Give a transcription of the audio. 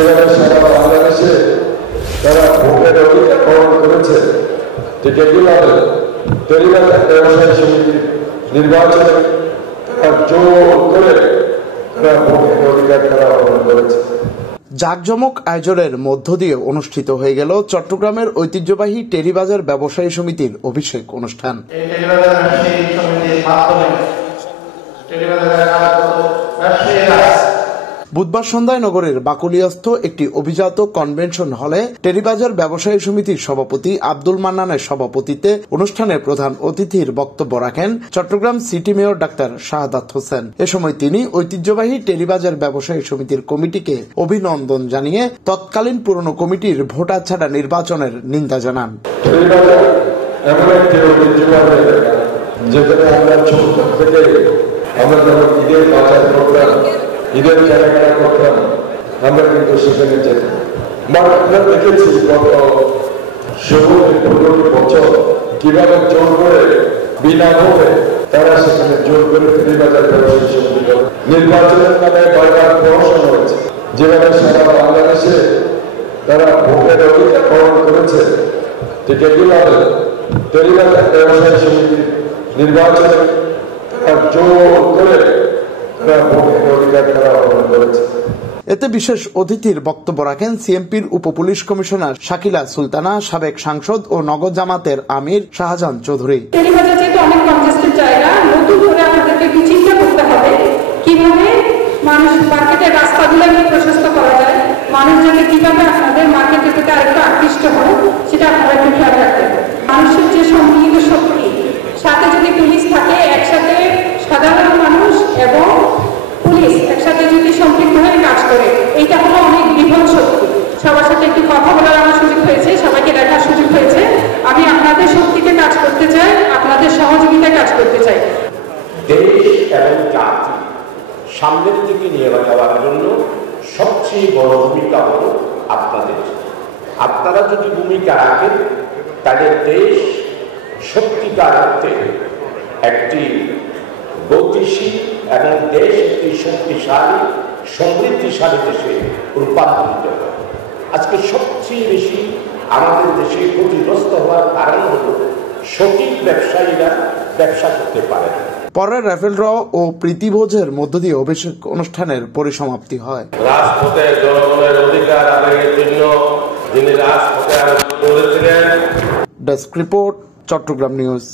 যেভাবে সারা বাংলাদেশে তারা ভোটের অধিকার গ্রহণ করেছে, ঠিক একইভাবে টেরিবাজার ব্যবসায়ী সমিতির নির্বাচনে তারা জোর করে তারা ভোটের অধিকার তারা গ্রহণ করেছে। জাঁকজমক আয়োজনের মধ্য দিয়ে অনুষ্ঠিত হয়ে গেল চট্টগ্রামের ঐতিহ্যবাহী টেরিবাজার ব্যবসায়ী সমিতির অভিষেক অনুষ্ঠান। বুধবার সন্ধ্যায় নগরের বাকলিয়াস্থ একটি অভিজাত কনভেনশন হলে টেরিবাজার ব্যবসায়ী সমিতির সভাপতি আব্দুল মান্নানের সভাপতিত্বে অনুষ্ঠানের প্রধান অতিথির বক্তব্য রাখেন Chittagong city mayor doctor Shahadat Hossain. এ সময় তিনি ঐতিহ্যবাহী টেরিবাজার ব্যবসায়ী সমিতির কমিটিকে অভিনন্দন জানিয়ে তৎকালীন পুরনো কমিটির ভোটার ছাড়া নির্বাচনের নিন্দা জানান। ঈদের কেনাকাটা করতাম, আমরা কিন্তু সেখানে যেতাম। আমরা দেখেছি গত 16-15 বছর কিভাবে জোর করে বিনা ভোটে তারা সেখানে জোর করে টেরিবাজার ব্যবসায়ী সমিতি নির্বাচনের নামে বারবার প্রহসন হয়েছে। যেভাবে সারা বাংলাদেশে তারা ভোটের অধিকার গ্রহণ করেছে, ঠিক একইভাবে টেরিবাজার ব্যবসায়ী সমিতির নির্বাচনে তারা জোর করে এতে বিশেষ অতিথির বক্তব্য রাখেন সিএমপির উপপুলিশ কমিশনার শাকিলা সুলতানা, সাবেক সাংসদ ও নগর জামাতের আমির শাহজাহান চৌধুরী। টেরিবাজার যেহেতু অনেক কনজেস্টেড জায়গা, নতুন করে আমাদেরকে একটু চিন্তা করতে হবে কিভাবে মানুষ মার্কেটের রাস্তাগুলোকে প্রশস্ত করা যায়, মানুষ যাতে কিভাবে আপনাদের মার্কেটের প্রতি আরেকটু আকৃষ্ট হয় সেটা আপনারা একটু খেয়াল রাখবেন। মানুষের যে সম্মিলিত শক্তি, সাথে যদি পুলিশ থাকে, একসাথে সাধারণ মানুষ এবং পুলিশ একসাথে যদি সম্পৃক্ত হয়ে কাজ করে, এইটা হলো অনেক বৃহৎ শক্তি। সবার সাথে একটু কথা বলার আমার সুযোগ হয়েছে, সবাইকে দেখার সুযোগ হয়েছে। আমি আপনাদের শক্তিতে কাজ করতে চাই, আপনাদের সহযোগিতায় কাজ করতে চাই। দেশ এবং জাতি সামনের দিকে নিয়ে যাওয়ার জন্য সবচেয়ে বড় ভূমিকা হল আপনাদের। আপনারা যদি ভূমিকা রাখেন তাহলে দেশ সত্যিকার অর্থে একটি গতিশীল এবং দেশ একটি শক্তিশালী সমৃদ্ধিশালী দেশে রূপান্তরিত হয়। আজকে সবচেয়ে বেশি আমাদের দেশে ক্ষতিগ্রস্ত হওয়ার কারণ হল সঠিক ব্যবসায়ীরা ব্যবসা করতে পারে। পরে রাফেল র ও প্রীতিভোজের মধ্য দিয়ে অভিষেক অনুষ্ঠানের পরিসমাপ্তি হয়। রাজপথে জনগণের অধিকার আদায়ের জন্য যিনি রাজপথে আন্দোলন করেছিলেন। Desk report, Chittagong news.